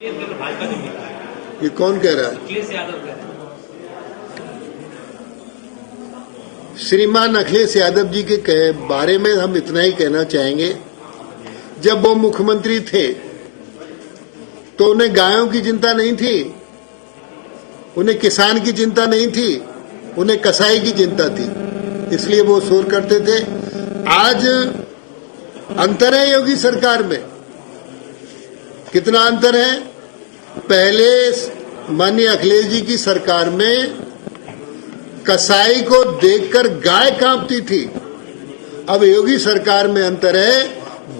ये कौन कह रहा है? श्रीमान अखिलेश यादव जी के बारे में हम इतना ही कहना चाहेंगे, जब वो मुख्यमंत्री थे तो उन्हें गायों की चिंता नहीं थी, उन्हें किसान की चिंता नहीं थी, उन्हें कसाई की चिंता थी, इसलिए वो शोर करते थे। आज अंतर है योगी सरकार में, कितना अंतर है। पहले माननीय अखिलेश जी की सरकार में कसाई को देखकर गाय कांपती थी, अब योगी सरकार में अंतर है,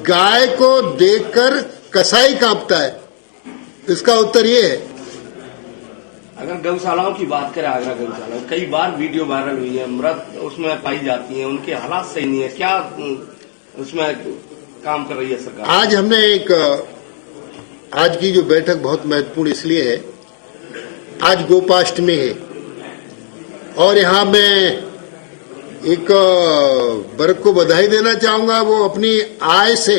गाय को देखकर कसाई कांपता है। इसका उत्तर ये है। अगर गौशालाओं की बात करें, आगरा गौशाला कई बार वीडियो वायरल हुई है, मृत उसमें पाई जाती है, उनके हालात सही नहीं है, क्या उसमें काम कर रही है सरकार? आज की जो बैठक बहुत महत्वपूर्ण इसलिए है, आज गोपाष्टमी है और यहाँ मैं एक वर्ग को बधाई देना चाहूंगा। वो अपनी आय से,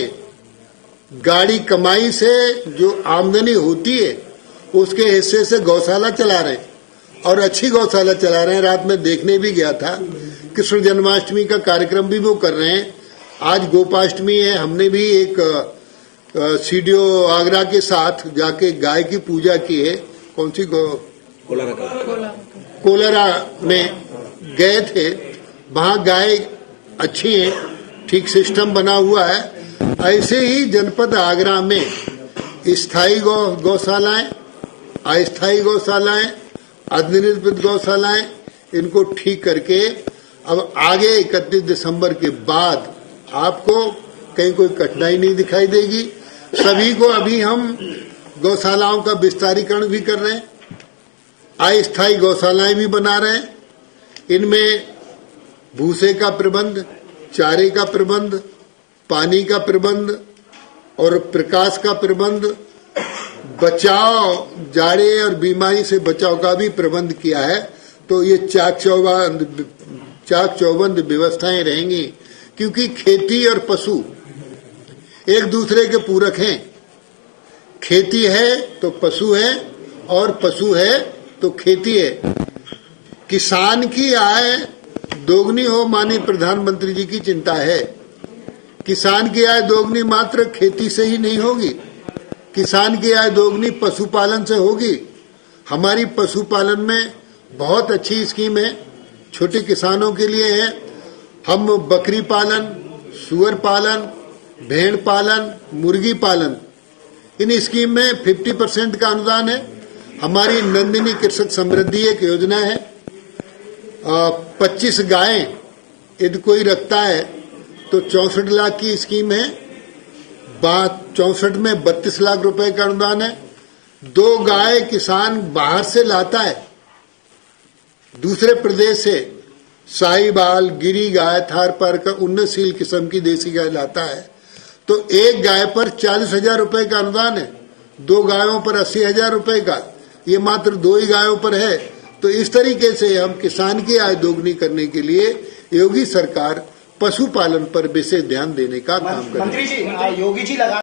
गाड़ी कमाई से जो आमदनी होती है उसके हिस्से से गौशाला चला रहे हैं और अच्छी गौशाला चला रहे हैं। रात में देखने भी गया था, कृष्ण जन्माष्टमी का कार्यक्रम भी वो कर रहे हैं। आज गोपाष्टमी है, हमने भी एक सीडीओ आगरा के साथ जाके गाय की पूजा की है। कौन सी कोलरा में गए थे, वहां गाय अच्छी है, ठीक सिस्टम बना हुआ है। ऐसे ही जनपद आगरा में स्थायी गौशालाएं, अस्थायी गौशालाएं, अधिनिर्मित गौशालाएं, इनको ठीक करके अब आगे 31 दिसंबर के बाद आपको कहीं कोई कठिनाई नहीं दिखाई देगी। सभी को अभी हम गौशालाओं का विस्तारीकरण भी कर रहे हैं, अस्थायी गौशालाएं भी बना रहे हैं। इनमें भूसे का प्रबंध, चारे का प्रबंध, पानी का प्रबंध और प्रकाश का प्रबंध, बचाव, जाड़े और बीमारी से बचाव का भी प्रबंध किया है। तो ये चाक चौबंद व्यवस्थाएं रहेंगी, क्योंकि खेती और पशु एक दूसरे के पूरक हैं। खेती है तो पशु है और पशु है तो खेती है। किसान की आय दोगुनी हो, माननीय प्रधानमंत्री जी की चिंता है। किसान की आय दोगुनी मात्र खेती से ही नहीं होगी, किसान की आय दोगुनी पशुपालन से होगी। हमारी पशुपालन में बहुत अच्छी स्कीम है, छोटे किसानों के लिए है। हम बकरी पालन, सुअर पालन, भेड़ पालन, मुर्गी पालन, इन स्कीम में 50% का अनुदान है। हमारी नंदिनी कृषक समृद्धि एक योजना है। 25 गायें यदि कोई रखता है तो 64 लाख की स्कीम है। 64 में 32 लाख रुपए का अनुदान है। 2 गाय किसान बाहर से लाता है, दूसरे प्रदेश से साहिवाल, गिरी गाय, थारपार का उन्नतशील किस्म की देसी गाय लाता है, तो एक गाय पर 40,000 रुपए का अनुदान है। 2 गायों पर 80,000 रुपए का, ये मात्र 2 ही गायों पर है। तो इस तरीके से हम किसान की आय दोगुनी करने के लिए योगी सरकार पशुपालन पर विशेष ध्यान देने का काम कर रही है। मंत्री जी, योगी जी लगा